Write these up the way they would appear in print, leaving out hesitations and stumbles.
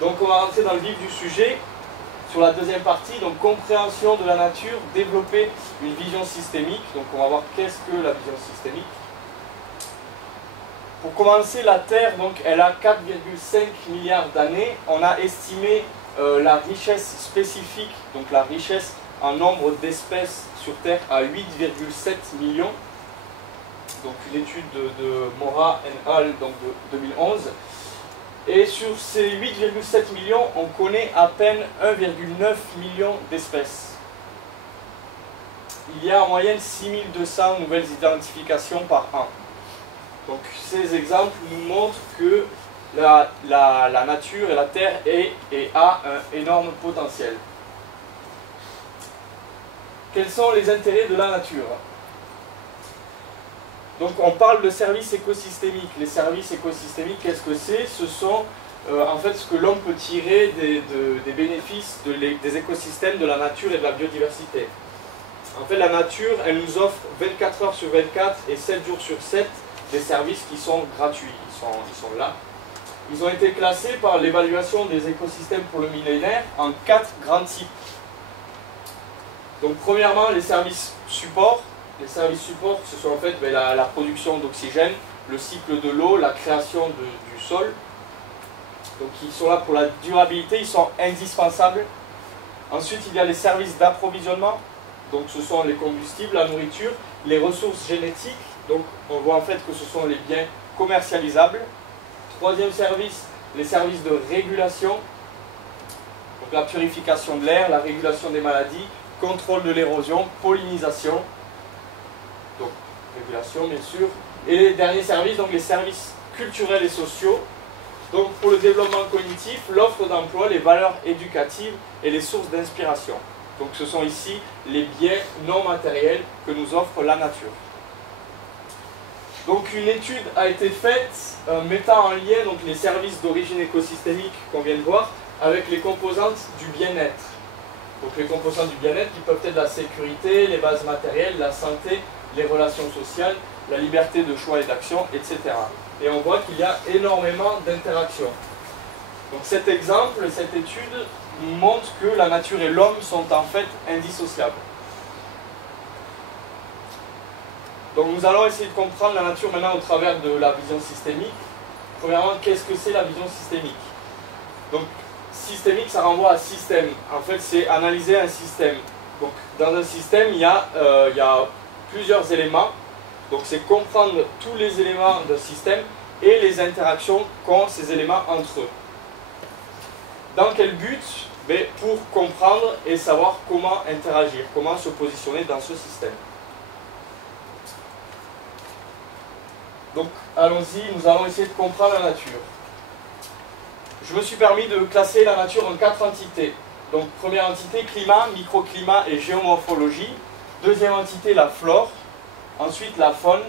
Donc on va rentrer dans le vif du sujet sur la deuxième partie, donc compréhension de la nature, développer une vision systémique. Donc on va voir qu'est-ce que la vision systémique. Pour commencer, la Terre, donc, elle a 4,5 milliards d'années. On a estimé la richesse spécifique, donc la richesse en nombre d'espèces sur Terre à 8,7 millions. Donc une étude de Mora et al. Donc de 2011. Et sur ces 8,7 millions, on connaît à peine 1,9 million d'espèces. Il y a en moyenne 6200 nouvelles identifications par an. Donc ces exemples nous montrent que la nature et la Terre a un énorme potentiel. Quels sont les intérêts de la nature? Donc on parle de services écosystémiques. Les services écosystémiques, qu'est-ce que c'est? Ce sont en fait ce que l'homme peut tirer des bénéfices des écosystèmes, de la nature et de la biodiversité. En fait, la nature, elle nous offre 24 heures sur 24 et 7 jours sur 7 des services qui sont gratuits. Ils sont là. Ils ont été classés par l'évaluation des écosystèmes pour le millénaire en 4 grands types. Donc premièrement, les services supports. Les services supports, ce sont en fait la production d'oxygène, le cycle de l'eau, la création du sol. Donc ils sont là pour la durabilité, ils sont indispensables. Ensuite, il y a les services d'approvisionnement. Donc ce sont les combustibles, la nourriture, les ressources génétiques. Donc on voit en fait que ce sont les biens commercialisables. Troisième service, les services de régulation. Donc la purification de l'air, la régulation des maladies, contrôle de l'érosion, pollinisation. Donc régulation bien sûr. Et les derniers services, donc les services culturels et sociaux. Donc pour le développement cognitif, l'offre d'emploi, les valeurs éducatives et les sources d'inspiration. Donc ce sont ici les biens non matériels que nous offre la nature. Donc une étude a été faite mettant en lien donc, les services d'origine écosystémique qu'on vient de voir avec les composantes du bien-être. Donc les composantes du bien-être qui peuvent être la sécurité, les bases matérielles, la santé, les relations sociales, la liberté de choix et d'action, etc. Et on voit qu'il y a énormément d'interactions. Donc cet exemple, cette étude nous montre que la nature et l'homme sont en fait indissociables. Donc nous allons essayer de comprendre la nature maintenant au travers de la vision systémique. Premièrement, qu'est-ce que c'est la vision systémique? Donc systémique, ça renvoie à système. En fait, c'est analyser un système. Donc dans un système, il y a plusieurs éléments. Donc c'est comprendre tous les éléments d'un système et les interactions qu'ont ces éléments entre eux. Dans quel but? Pour comprendre et savoir comment interagir, comment se positionner dans ce système. Donc allons-y, nous allons essayer de comprendre la nature. Je me suis permis de classer la nature en 4 entités. Donc première entité, climat, microclimat et géomorphologie. Deuxième entité, la flore. Ensuite la faune,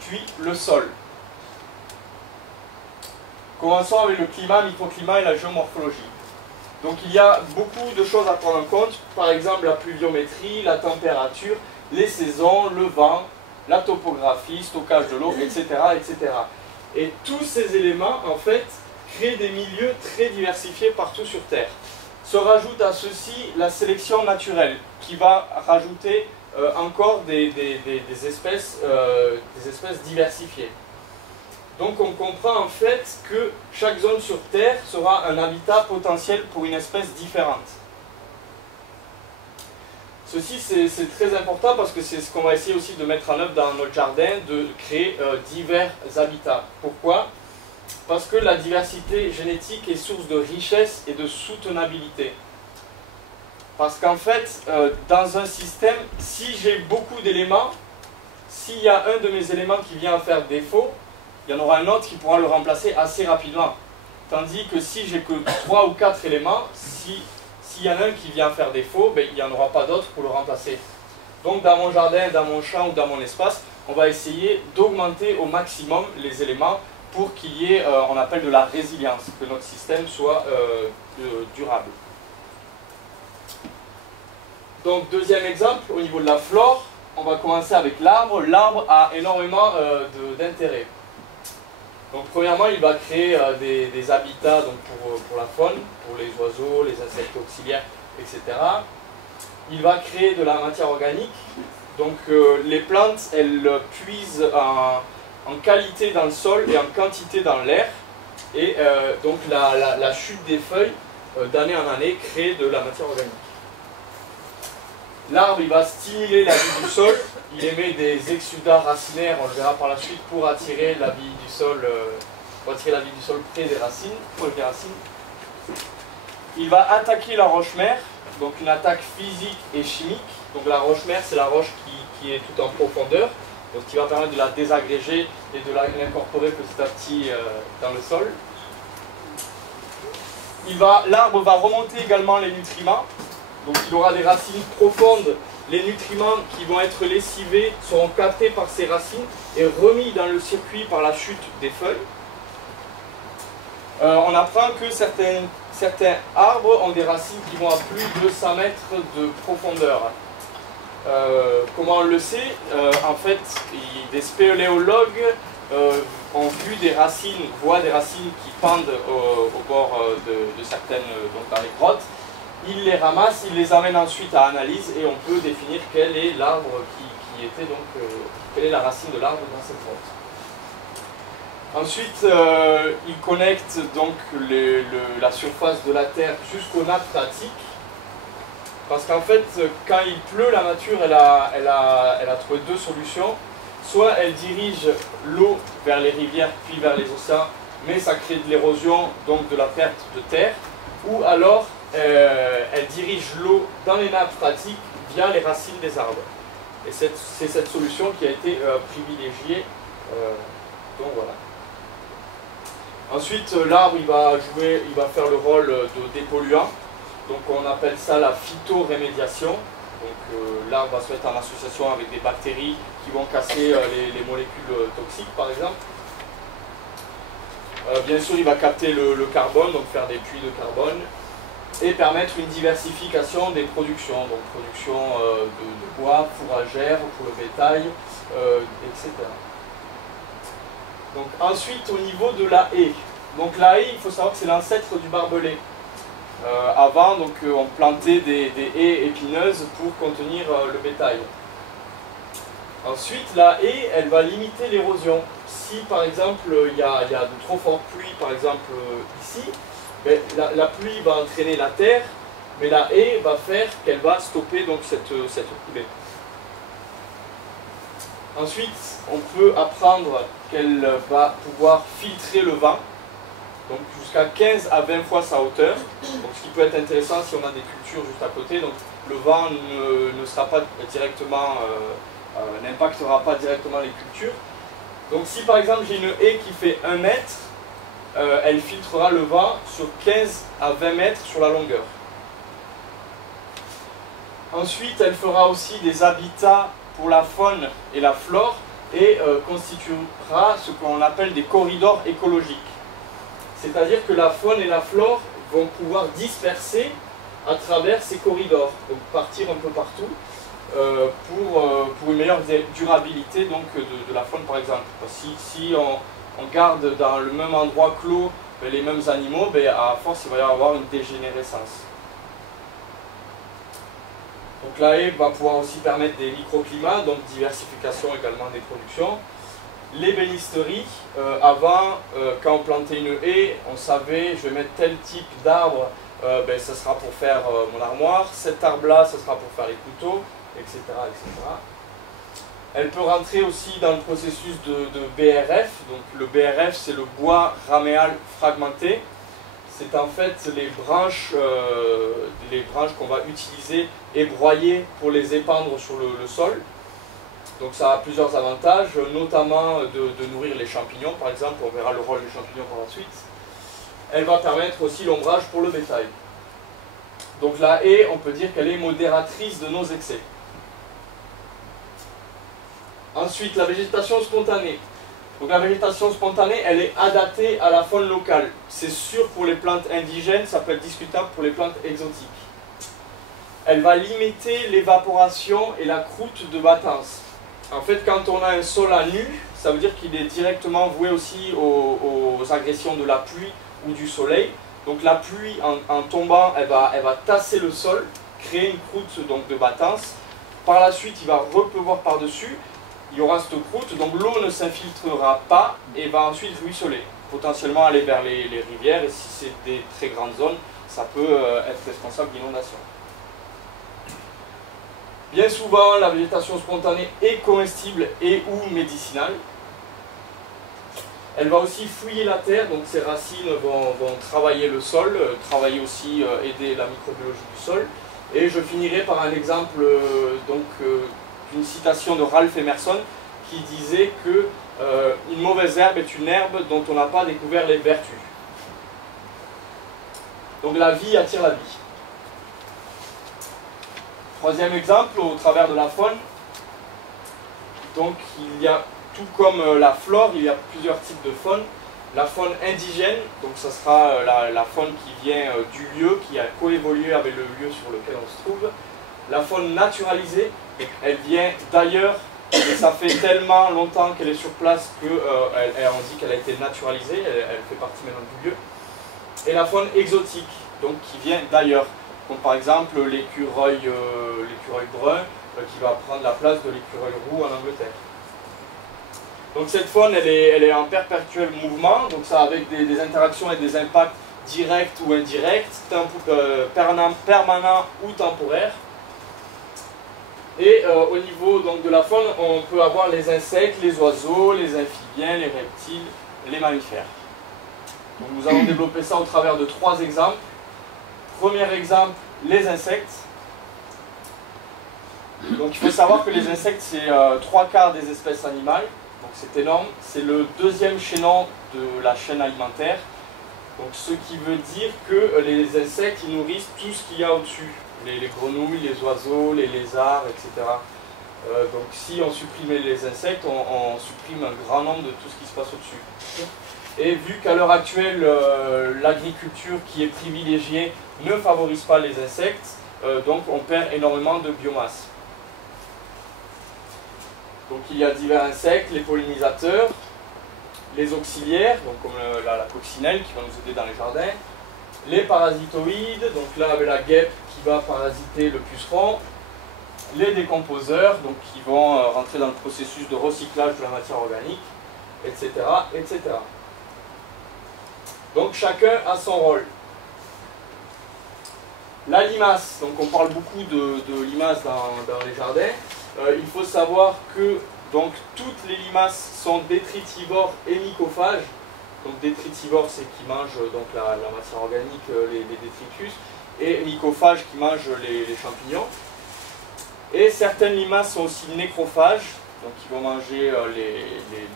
puis le sol. Commençons avec le climat, microclimat et la géomorphologie. Donc il y a beaucoup de choses à prendre en compte, par exemple la pluviométrie, la température, les saisons, le vent, la topographie, stockage de l'eau, etc., etc. Et tous ces éléments, en fait, créent des milieux très diversifiés partout sur Terre. Se rajoute à ceci la sélection naturelle, qui va rajouter encore des espèces diversifiées. Donc on comprend en fait que chaque zone sur Terre sera un habitat potentiel pour une espèce différente. Ceci c'est très important parce que c'est ce qu'on va essayer aussi de mettre en œuvre dans notre jardin, de créer divers habitats. Pourquoi? Parce que la diversité génétique est source de richesse et de soutenabilité. Parce qu'en fait, dans un système, si j'ai beaucoup d'éléments, s'il y a un de mes éléments qui vient faire défaut, il y en aura un autre qui pourra le remplacer assez rapidement. Tandis que si j'ai que 3 ou 4 éléments, s'il y en a un qui vient faire défaut, il n'y en aura pas d'autre pour le remplacer. Donc dans mon jardin, dans mon champ ou dans mon espace, on va essayer d'augmenter au maximum les éléments pour qu'il y ait, on appelle de la résilience, que notre système soit durable. Donc deuxième exemple, au niveau de la flore, on va commencer avec l'arbre. L'arbre a énormément d'intérêt. Donc premièrement, il va créer des habitats donc, pour la faune, pour les oiseaux, les insectes auxiliaires, etc. Il va créer de la matière organique. Donc les plantes, elles puisent en qualité dans le sol et en quantité dans l'air. Et donc la chute des feuilles, d'année en année, crée de la matière organique. L'arbre, il va stimuler la vie du sol. Il émet des exsudats racinaires, on le verra par la suite, pour attirer la vie du sol, près des racines, proche des racines. Il va attaquer la roche-mère, donc une attaque physique et chimique. Donc la roche-mère, c'est la roche qui est tout en profondeur, donc qui va permettre de la désagréger et de l'incorporer petit à petit dans le sol. L'arbre va remonter également les nutriments, donc il aura des racines profondes. Les nutriments qui vont être lessivés seront captés par ces racines et remis dans le circuit par la chute des feuilles. On apprend que certains arbres ont des racines qui vont à plus de 100 mètres de profondeur. Comment on le sait? En fait, des spéléologues ont vu voient des racines qui pendent au bord de certaines, donc dans les grottes. Ils les ramassent, ils les amènent ensuite à analyse et on peut définir quel est l'arbre quelle est la racine de l'arbre dans cette grotte. Ensuite, ils connectent donc la surface de la terre jusqu'aux nappes phréatiques. Parce qu'en fait, quand il pleut, la nature elle a trouvé deux solutions. Soit elle dirige l'eau vers les rivières puis vers les océans, mais ça crée de l'érosion, donc de la perte de terre. Ou alors, elle dirige l'eau dans les nappes phréatiques via les racines des arbres. Et c'est cette solution qui a été privilégiée. Donc voilà. Ensuite, l'arbre il va faire le rôle de dépolluant. Donc on appelle ça la phytorémédiation. Donc l'arbre va se mettre en association avec des bactéries qui vont casser les molécules toxiques par exemple. Bien sûr, il va capter le carbone, donc faire des puits de carbone, et permettre une diversification des productions, donc production de bois, fourragère pour le bétail, etc. Donc ensuite, au niveau de la haie. Donc la haie, il faut savoir que c'est l'ancêtre du barbelé. Avant, donc, on plantait des haies épineuses pour contenir le bétail. Ensuite, la haie, elle va limiter l'érosion. Si par exemple il y a de trop fortes pluies, par exemple ici, ben, la pluie va entraîner la terre, mais la haie va faire qu'elle va stopper donc, cette coulée. Ensuite, on peut apprendre qu'elle va pouvoir filtrer le vent, donc jusqu'à 15 à 20 fois sa hauteur. Donc, ce qui peut être intéressant si on a des cultures juste à côté. Donc, le vent ne sera pas directement, n'impactera pas directement les cultures. Donc, si par exemple j'ai une haie qui fait 1 mètre, elle filtrera le vent sur 15 à 20 mètres sur la longueur. Ensuite, elle fera aussi des habitats pour la faune et la flore et constituera ce qu'on appelle des corridors écologiques. C'est-à-dire que la faune et la flore vont pouvoir disperser à travers ces corridors, donc partir un peu partout pour une meilleure durabilité donc, de la faune par exemple. Si on garde dans le même endroit clos les mêmes animaux, à force il va y avoir une dégénérescence. Donc la haie va pouvoir aussi permettre des microclimats, donc diversification également des productions. L'ébénisterie, avant, quand on plantait une haie, on savait je vais mettre tel type d'arbre, ça sera pour faire mon armoire, cet arbre-là, ça sera pour faire les couteaux, etc., etc. Elle peut rentrer aussi dans le processus de BRF. Donc le BRF, c'est le bois raméal fragmenté. C'est en fait les branches qu'on va utiliser et broyer pour les épandre sur le sol. Donc ça a plusieurs avantages, notamment de nourrir les champignons, par exemple, on verra le rôle des champignons par la suite. Elle va permettre aussi l'ombrage pour le bétail. Donc la haie, on peut dire qu'elle est modératrice de nos excès. Ensuite, la végétation spontanée. Donc la végétation spontanée, elle est adaptée à la faune locale. C'est sûr pour les plantes indigènes, ça peut être discutable pour les plantes exotiques. Elle va limiter l'évaporation et la croûte de battance. En fait, quand on a un sol à nu, ça veut dire qu'il est directement voué aussi aux agressions de la pluie ou du soleil. Donc la pluie, en tombant, elle va tasser le sol, créer une croûte donc, de battance. Par la suite, il va repleuvoir par-dessus, il y aura cette croûte, donc l'eau ne s'infiltrera pas et va ensuite ruisseler, potentiellement aller vers les rivières, et si c'est des très grandes zones, ça peut être responsable d'inondations. Bien souvent, la végétation spontanée est comestible et ou médicinale. Elle va aussi fouiller la terre, donc ses racines vont travailler le sol, travailler aussi, aider la microbiologie du sol. Et je finirai par un exemple d'une citation de Ralph Emerson qui disait que une mauvaise herbe est une herbe dont on n'a pas découvert les vertus. Donc la vie attire la vie. Troisième exemple, au travers de la faune. Donc il y a, tout comme la flore, il y a plusieurs types de faune. La faune indigène, donc ça sera la faune qui vient du lieu, qui a coévolué avec le lieu sur lequel on se trouve. La faune naturalisée, elle vient d'ailleurs, et ça fait tellement longtemps qu'elle est sur place qu'on dit qu'elle a été naturalisée, elle fait partie maintenant du lieu. Et la faune exotique, donc qui vient d'ailleurs, comme par exemple l'écureuil brun, qui va prendre la place de l'écureuil roux en Angleterre. Donc cette faune, elle est en perpétuel mouvement, donc ça avec des interactions et des impacts directs ou indirects, permanents ou temporaires. Et au niveau donc, de la faune, on peut avoir les insectes, les oiseaux, les amphibiens, les reptiles, les mammifères. Donc nous allons développer ça au travers de 3 exemples. Premier exemple, les insectes. Donc il faut savoir que les insectes, c'est 3/4 des espèces animales. Donc c'est énorme, c'est le 2e chaînon de la chaîne alimentaire. Donc ce qui veut dire que les insectes ils nourrissent tout ce qu'il y a au-dessus. Les grenouilles, les oiseaux, les lézards, etc. Donc si on supprimait les insectes, on supprime un grand nombre de tout ce qui se passe au-dessus. Et vu qu'à l'heure actuelle, l'agriculture qui est privilégiée ne favorise pas les insectes, donc on perd énormément de biomasse. Donc il y a divers insectes, les pollinisateurs, les auxiliaires, donc comme la coccinelle qui va nous aider dans les jardins, les parasitoïdes, donc là avec la guêpe qui va parasiter le puceron, les décomposeurs, donc qui vont rentrer dans le processus de recyclage de la matière organique, etc. etc. Donc chacun a son rôle. La limace, donc on parle beaucoup de limaces dans les jardins. Il faut savoir que donc, toutes les limaces sont détritivores et mycophages. Donc détritivores, c'est qui mangent donc, la matière organique, les détritus, et mycophages qui mangent les champignons. Et certaines limaces sont aussi nécrophages, donc qui vont manger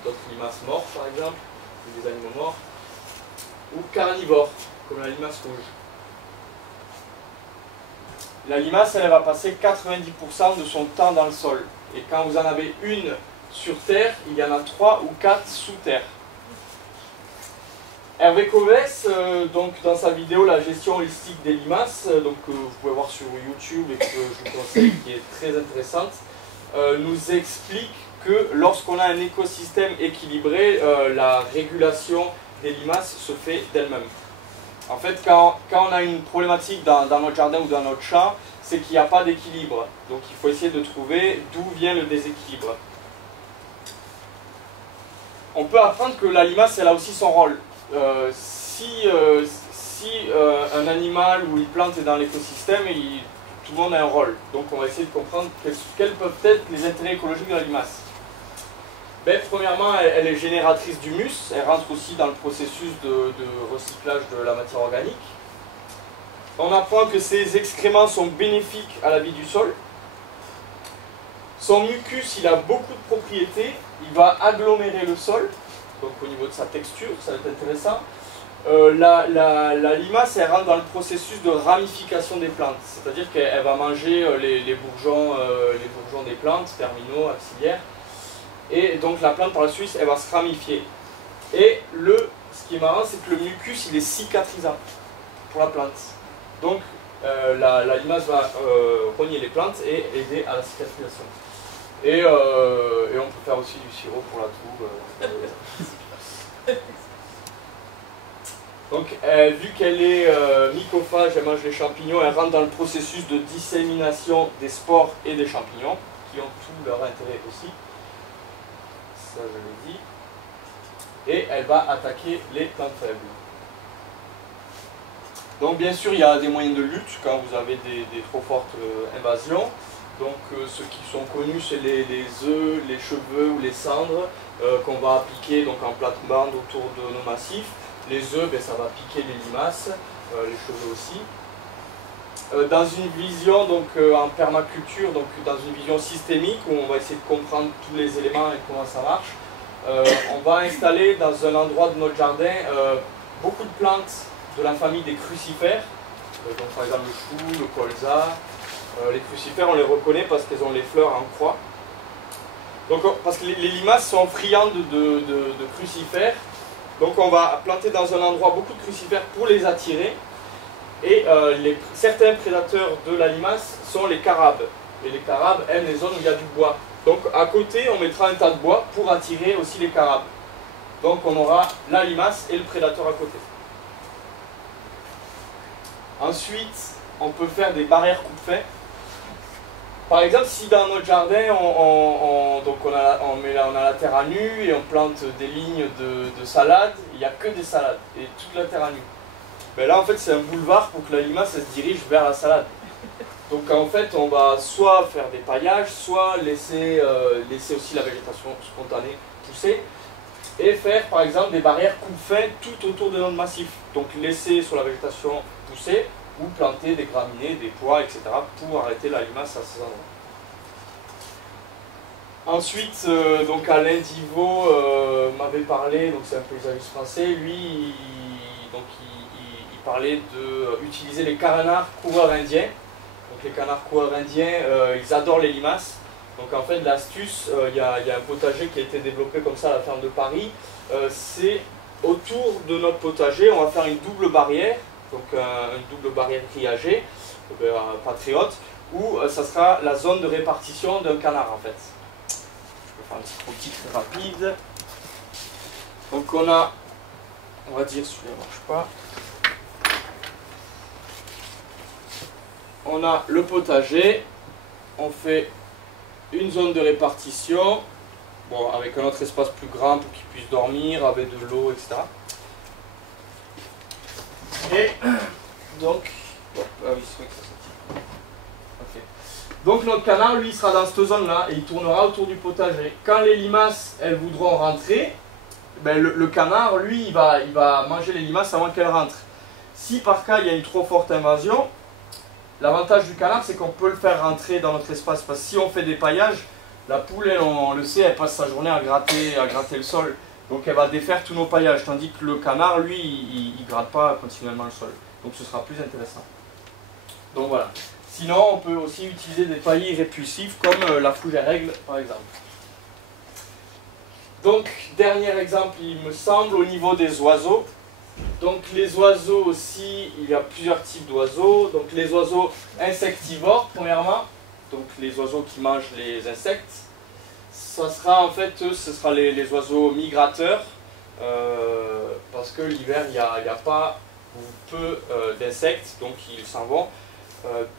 d'autres limaces mortes par exemple, ou des animaux morts, ou carnivores, comme la limace rouge. La limace, elle va passer 90% de son temps dans le sol. Et quand vous en avez une sur Terre, il y en a 3 ou 4 sous terre. Hervé Covès, donc dans sa vidéo La gestion holistique des limaces, donc, que vous pouvez voir sur YouTube et que je vous conseille, qui est très intéressante, nous explique que lorsqu'on a un écosystème équilibré, la régulation des limaces se fait d'elle-même. En fait, quand on a une problématique dans notre jardin ou dans notre champ, c'est qu'il n'y a pas d'équilibre. Donc il faut essayer de trouver d'où vient le déséquilibre. On peut apprendre que la limace, elle a aussi son rôle. Si un animal ou une plante est dans l'écosystème, tout le monde a un rôle. Donc on va essayer de comprendre quels peuvent être les intérêts écologiques de la limace. Ben, premièrement, elle est génératrice d'humus, elle rentre aussi dans le processus de recyclage de la matière organique. On apprend que ses excréments sont bénéfiques à la vie du sol. Son mucus, il a beaucoup de propriétés, il va agglomérer le sol, donc au niveau de sa texture, ça va être intéressant. La limace, elle rentre dans le processus de ramification des plantes, c'est-à-dire qu'elle va manger les bourgeons des plantes, terminaux, axillaires. Et donc la plante par la suite, elle va se ramifier. Et ce qui est marrant, c'est que le mucus, il est cicatrisant pour la plante. Donc la limace va rogner les plantes et aider à la cicatrisation. Et on peut faire aussi du sirop pour la toux. Donc, vu qu'elle est mycophage, elle mange les champignons, elle rentre dans le processus de dissémination des spores et des champignons, qui ont tout leur intérêt aussi. Ça, je l'ai dit. Et elle va attaquer les plantes faibles. Donc, bien sûr, il y a des moyens de lutte quand vous avez des trop fortes invasions. Donc, ceux qui sont connus, c'est les œufs, les cheveux ou les cendres qu'on va appliquer donc, en plate-bande autour de nos massifs. Les œufs, ben, ça va piquer les limaces, les cheveux aussi. Dans une vision donc, en permaculture, donc dans une vision systémique, où on va essayer de comprendre tous les éléments et comment ça marche, on va installer dans un endroit de notre jardin beaucoup de plantes de la famille des crucifères, donc par exemple le chou, le colza. Les crucifères, on les reconnaît parce qu'elles ont les fleurs en croix. Donc, parce que les limaces sont friandes de crucifères. Donc on va planter dans un endroit beaucoup de crucifères pour les attirer. Et certains prédateurs de la limace sont les carabes. Et les carabes aiment les zones où il y a du bois. Donc à côté, on mettra un tas de bois pour attirer aussi les carabes. Donc on aura la limace et le prédateur à côté. Ensuite, on peut faire des barrières coupe-faits. Par exemple, si dans notre jardin, on a la terre à nu et on plante des lignes de salade, il n'y a que des salades et toute la terre à nu. Mais là, en fait, c'est un boulevard pour que la limace elle se dirige vers la salade. Donc, en fait, on va soit faire des paillages, soit laisser aussi la végétation spontanée pousser et faire, par exemple, des barrières coupe-faits tout autour de notre massif. Donc, laisser sur la végétation pousser ou planter des graminées, des pois, etc. pour arrêter la limace à ces endroits. Ensuite, donc Alain Divot m'avait parlé, donc c'est un paysagiste français, lui, il parlait d'utiliser les canards coureurs indiens. Donc les canards coureurs indiens, ils adorent les limaces. Donc en fait, l'astuce, il y a un potager qui a été développé comme ça à la ferme de Paris. C'est autour de notre potager, on va faire une double barrière. Donc une double barrière grillagée, patriote, où ça sera la zone de répartition d'un canard en fait. Je peux faire un petit croquis très rapide. Donc on va dire celui-là ne marche pas. On a le potager, on fait une zone de répartition, bon, avec un autre espace plus grand pour qu'il puisse dormir, avec de l'eau, etc. Et donc, donc notre canard, lui, il sera dans cette zone-là et il tournera autour du potager. Quand les limaces, elles voudront rentrer, ben le canard, lui, il va manger les limaces avant qu'elles rentrent. Si par cas, il y a une trop forte invasion, l'avantage du canard, c'est qu'on peut le faire rentrer dans notre espace. Parce que si on fait des paillages, la poule, on le sait, elle passe sa journée à gratter le sol. Donc elle va défaire tous nos paillages, tandis que le canard, lui, il ne gratte pas continuellement le sol. Donc ce sera plus intéressant. Donc voilà. Sinon, on peut aussi utiliser des paillis répulsifs comme la fougère aigle, par exemple. Donc, dernier exemple, il me semble, au niveau des oiseaux. Donc les oiseaux aussi, il y a plusieurs types d'oiseaux. Donc les oiseaux insectivores, premièrement. Donc les oiseaux qui mangent les insectes. Ça sera en fait, ce sera les oiseaux migrateurs, parce que l'hiver, il n'y a pas ou peu d'insectes, donc ils s'en vont.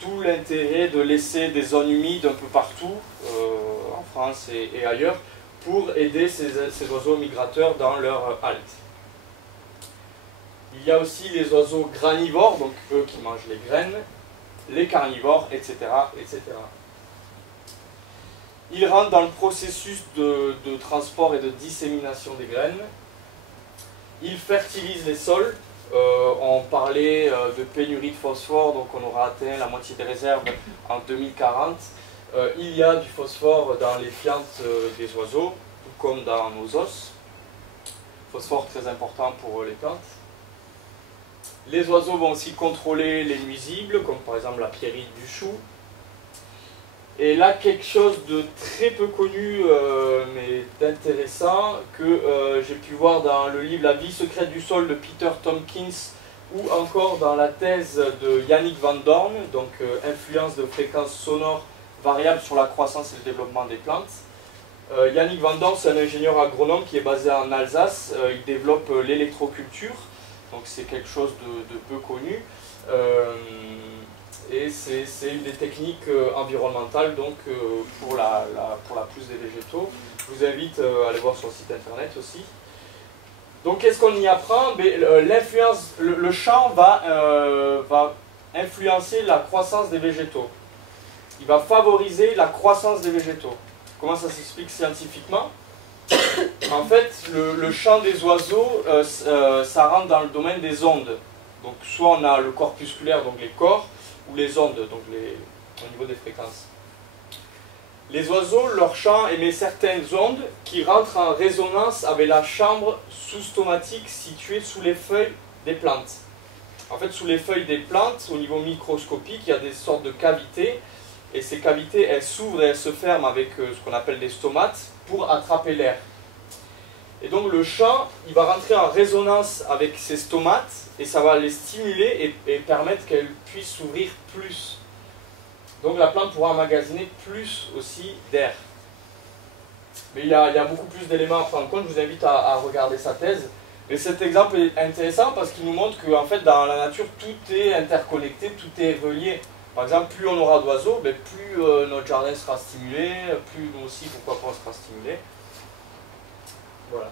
D'où l'intérêt de laisser des zones humides un peu partout, en France et ailleurs, pour aider ces oiseaux migrateurs dans leur halte. Il y a aussi les oiseaux granivores, donc eux qui mangent les graines, les carnivores, etc. etc. Ils rentrent dans le processus de transport et de dissémination des graines. Ils fertilisent les sols. On parlait de pénurie de phosphore, donc on aura atteint la moitié des réserves en 2040. Il y a du phosphore dans les fientes des oiseaux, tout comme dans nos os. Phosphore très important pour les plantes. Les oiseaux vont aussi contrôler les nuisibles, comme par exemple la pierrite du chou. Et là, quelque chose de très peu connu, mais d'intéressant, que j'ai pu voir dans le livre La vie secrète du sol de Peter Tompkins, ou encore dans la thèse de Yannick Van Dorn, donc influence de fréquences sonores variables sur la croissance et le développement des plantes. Yannick Van Dorn, c'est un ingénieur agronome qui est basé en Alsace. Il développe l'électroculture, donc c'est quelque chose de peu connu. Et c'est une des techniques environnementales donc, pour la pousse des végétaux. Je vous invite à aller voir sur le site internet aussi. Donc qu'est-ce qu'on y apprend? Le champ va influencer la croissance des végétaux. Il va favoriser la croissance des végétaux. Comment ça s'explique scientifiquement? En fait, le chant des oiseaux, ça rentre dans le domaine des ondes. Donc soit on a le corpusculaire, donc les corps, ou les ondes, donc au niveau des fréquences. Les oiseaux, leur chant émet certaines ondes qui rentrent en résonance avec la chambre sous-stomatique située sous les feuilles des plantes. En fait, sous les feuilles des plantes, au niveau microscopique, il y a des sortes de cavités. Et ces cavités, elles s'ouvrent et elles se ferment avec ce qu'on appelle des stomates pour attraper l'air. Et donc le chant, il va rentrer en résonance avec ces stomates et ça va les stimuler et permettre qu'elles puissent s'ouvrir plus. Donc la plante pourra emmagasiner plus aussi d'air. Mais il y a beaucoup plus d'éléments à prendre en compte, je vous invite à regarder sa thèse. Mais cet exemple est intéressant parce qu'il nous montre qu'en fait dans la nature tout est interconnecté, tout est relié. Par exemple, plus on aura d'oiseaux, plus notre jardin sera stimulé, plus nous aussi, pourquoi pas, on sera stimulé. Voilà.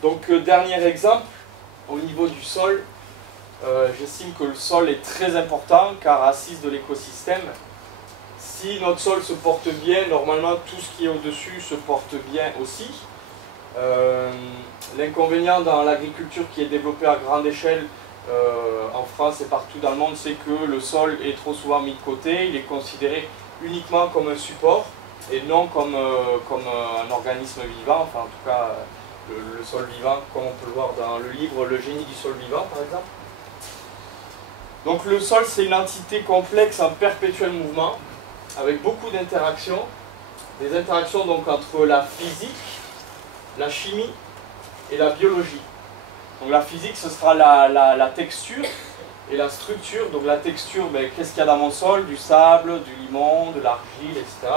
Donc, dernier exemple, au niveau du sol, j'estime que le sol est très important car assise de l'écosystème. Si notre sol se porte bien, normalement tout ce qui est au-dessus se porte bien aussi. L'inconvénient dans l'agriculture qui est développée à grande échelle en France et partout dans le monde, c'est que le sol est trop souvent mis de côté, il est considéré uniquement comme un support et non comme un organisme vivant, enfin en tout cas le sol vivant, comme on peut le voir dans le livre Le génie du sol vivant par exemple. Donc le sol, c'est une entité complexe en perpétuel mouvement, avec beaucoup d'interactions, des interactions donc entre la physique, la chimie et la biologie. Donc la physique, ce sera la texture et la structure. Donc la texture, qu'est-ce qu'il y a dans mon sol? Du sable, du limon, de l'argile, etc.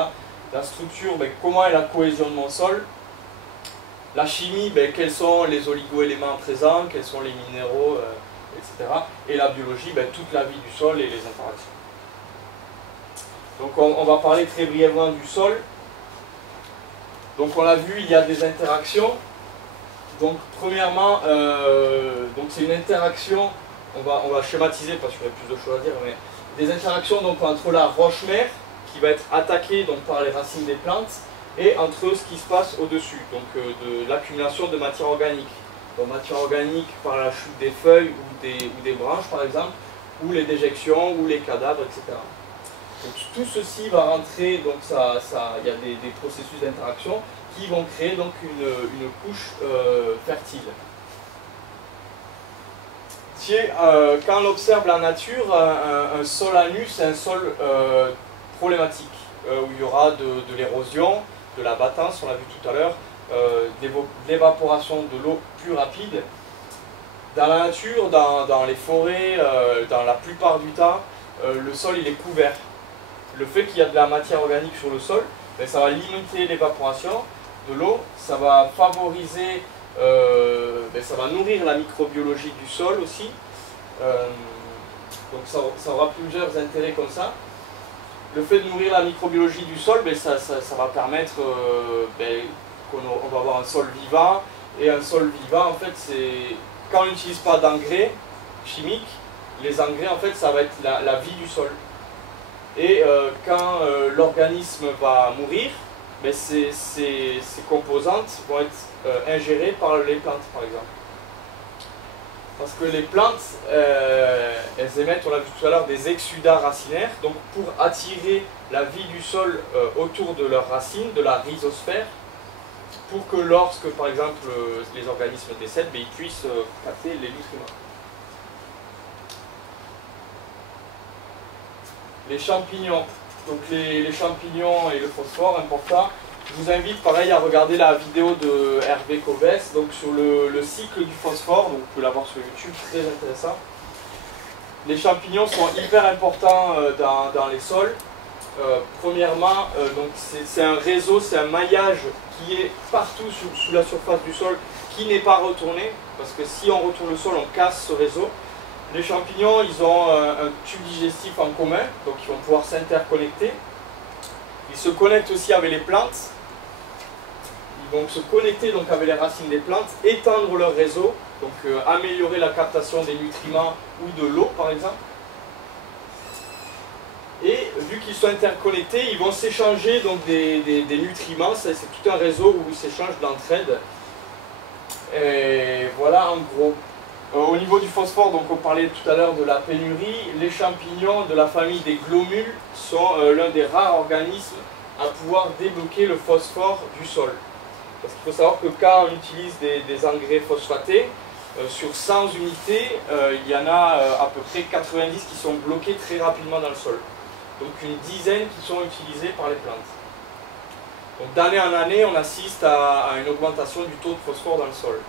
La structure, comment est la cohésion de mon sol? La chimie, quels sont les oligo-éléments présents, quels sont les minéraux, etc. Et la biologie, toute la vie du sol et les interactions. Donc on va parler très brièvement du sol. Donc on l'a vu, il y a des interactions. Donc premièrement, c'est une interaction, on va schématiser parce qu'il y a plus de choses à dire, mais des interactions donc, entre la roche-mère qui va être attaquée donc, par les racines des plantes et entre ce qui se passe au-dessus, donc de l'accumulation de matière organique. Donc matière organique par la chute des feuilles ou des branches par exemple, ou les déjections, ou les cadavres, etc. Donc tout ceci va rentrer, donc il y a des processus d'interaction qui vont créer donc une couche fertile. Quand on observe la nature, un sol à nu, c'est un sol problématique, où il y aura de l'érosion, de la battance, on l'a vu tout à l'heure, l'évaporation de l'eau plus rapide. Dans la nature, dans les forêts, dans la plupart du temps, le sol il est couvert. Le fait qu'il y a de la matière organique sur le sol, ça va limiter l'évaporation de l'eau, ça va favoriser, ça va nourrir la microbiologie du sol aussi. Donc ça aura plusieurs intérêts comme ça. Le fait de nourrir la microbiologie du sol, ça va permettre qu'on va avoir un sol vivant. Et un sol vivant, en fait, c'est quand on n'utilise pas d'engrais chimiques, les engrais, en fait, ça va être la vie du sol. Et quand l'organisme va mourir, ces composantes vont être ingérées par les plantes, par exemple. Parce que les plantes, elles émettent, on l'a vu tout à l'heure, des exsudats racinaires, donc pour attirer la vie du sol autour de leurs racines, de la rhizosphère, pour que lorsque, par exemple, les organismes décèdent, ils puissent capter les nutriments. Les champignons, donc les champignons et le phosphore, important. Je vous invite pareil à regarder la vidéo de Hervé Covès donc sur le cycle du phosphore, donc vous pouvez la voir sur YouTube, très intéressant. les champignons sont hyper importants dans les sols. Premièrement, donc c'est un réseau, c'est un maillage qui est partout sous la surface du sol, qui n'est pas retourné, parce que si on retourne le sol, on casse ce réseau. Les champignons, ils ont un tube digestif en commun, donc ils vont pouvoir s'interconnecter. Ils se connectent aussi avec les plantes. Ils vont se connecter donc avec les racines des plantes, étendre leur réseau, donc améliorer la captation des nutriments ou de l'eau par exemple. Et vu qu'ils sont interconnectés, ils vont s'échanger donc des nutriments. C'est tout un réseau où ils s'échangent d'entraide. Et voilà en gros. Au niveau du phosphore, donc on parlait tout à l'heure de la pénurie. Les champignons de la famille des glomules sont l'un des rares organismes à pouvoir débloquer le phosphore du sol. Parce qu'il faut savoir que quand on utilise des engrais phosphatés, sur 100 unités, il y en a à peu près 90 qui sont bloqués très rapidement dans le sol. Donc une dizaine qui sont utilisés par les plantes. Donc d'année en année, on assiste à une augmentation du taux de phosphore dans le sol.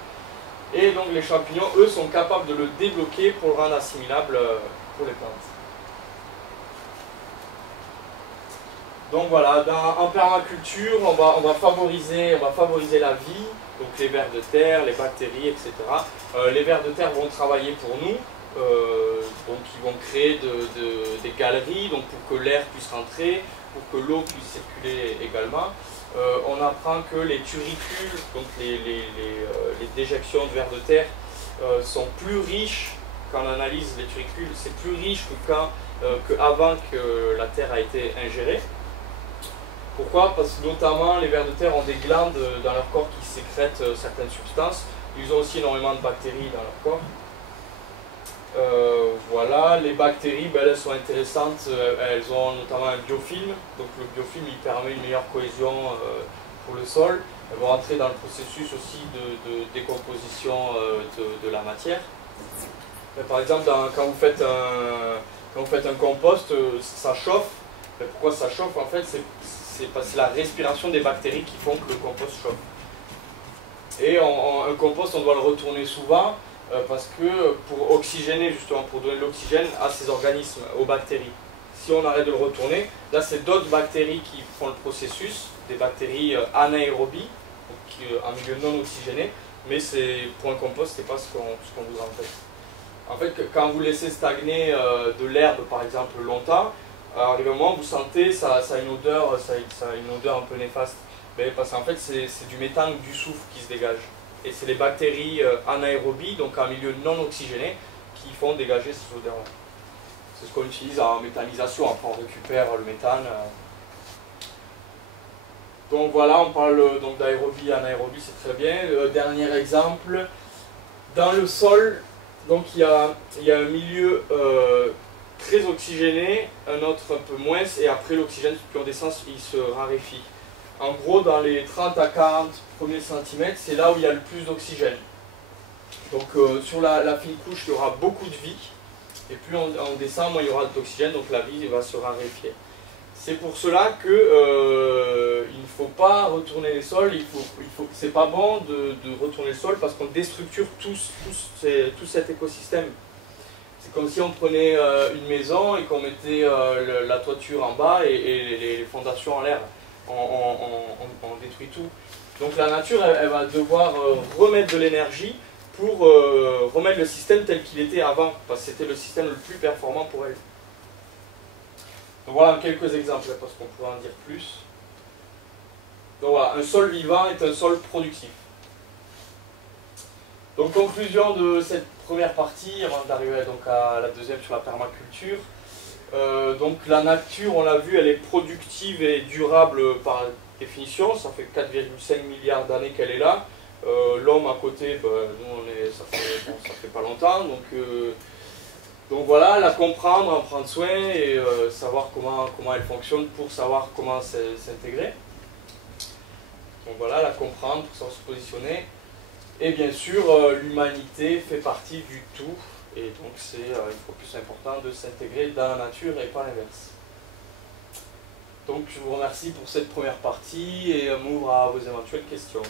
Et donc les champignons, eux, sont capables de le débloquer pour le rendre assimilable pour les plantes. Donc voilà, en permaculture, on va favoriser la vie, donc les vers de terre, les bactéries, etc. Les vers de terre vont travailler pour nous. Donc ils vont créer des galeries donc pour que l'air puisse rentrer, pour que l'eau puisse circuler également. On apprend que les turicules, donc les déjections de vers de terre, sont plus riches, quand on analyse les turicules, c'est plus riche qu'avant que la terre a été ingérée. Pourquoi? Parce que notamment les vers de terre ont des glandes dans leur corps qui sécrètent certaines substances. Ils ont aussi énormément de bactéries dans leur corps. Voilà, les bactéries, elles sont intéressantes, elles ont notamment un biofilm, donc le biofilm il permet une meilleure cohésion pour le sol. Elles vont entrer dans le processus aussi de décomposition de la matière. Par exemple, quand vous faites un compost, ça chauffe. Mais pourquoi ça chauffe? En fait, c'est la respiration des bactéries qui font que le compost chauffe. Et un compost, on doit le retourner souvent. Parce que pour oxygéner, justement, pour donner de l'oxygène à ces organismes, aux bactéries. Si on arrête de le retourner, là c'est d'autres bactéries qui font le processus, des bactéries anaérobies, en milieu non oxygéné, mais pour un compost, c'est pas ce qu'on voudrait en fait. En fait, quand vous laissez stagner de l'herbe, par exemple, longtemps, arrive un moment, vous sentez, ça a une odeur, un peu néfaste. Mais parce qu'en fait, c'est du méthane ou du soufre qui se dégage. Et c'est les bactéries anaérobies, donc en milieu non oxygéné, qui font dégager ces odeurs-là. C'est ce qu'on utilise en méthanisation, après on récupère le méthane. Donc voilà, on parle d'aérobie, anaérobie, c'est très bien. Dernier exemple, dans le sol, donc il y a un milieu très oxygéné, un autre un peu moins, et après l'oxygène, plus on descend, il se raréfie. En gros, dans les 30 à 40 premiers centimètres, c'est là où il y a le plus d'oxygène. Donc sur la fine couche, il y aura beaucoup de vie. Et plus on descend, moins il y aura d'oxygène, donc la vie va se raréfier. C'est pour cela qu'il ne faut pas retourner les sols. C'est pas bon de retourner le sol parce qu'on déstructure tout cet écosystème. C'est comme si on prenait une maison et qu'on mettait la toiture en bas et les fondations en l'air. On détruit tout. Donc la nature, elle va devoir remettre de l'énergie pour remettre le système tel qu'il était avant, parce que c'était le système le plus performant pour elle. Donc voilà quelques exemples, parce qu'on pourrait en dire plus. Donc voilà, un sol vivant est un sol productif. Donc conclusion de cette première partie, avant d'arriver donc à la deuxième sur la permaculture. Donc la nature, on l'a vu, elle est productive et durable par définition. Ça fait 4,5 milliards d'années qu'elle est là. L'homme à côté, nous ça fait pas longtemps. Donc voilà, la comprendre, en prendre soin et savoir comment elle fonctionne pour savoir comment s'intégrer. Donc voilà, la comprendre pour savoir se positionner. Et bien sûr, l'humanité fait partie du tout. Et donc c'est une fois plus important de s'intégrer dans la nature et pas l'inverse. Donc je vous remercie pour cette première partie et m'ouvre à vos éventuelles questions.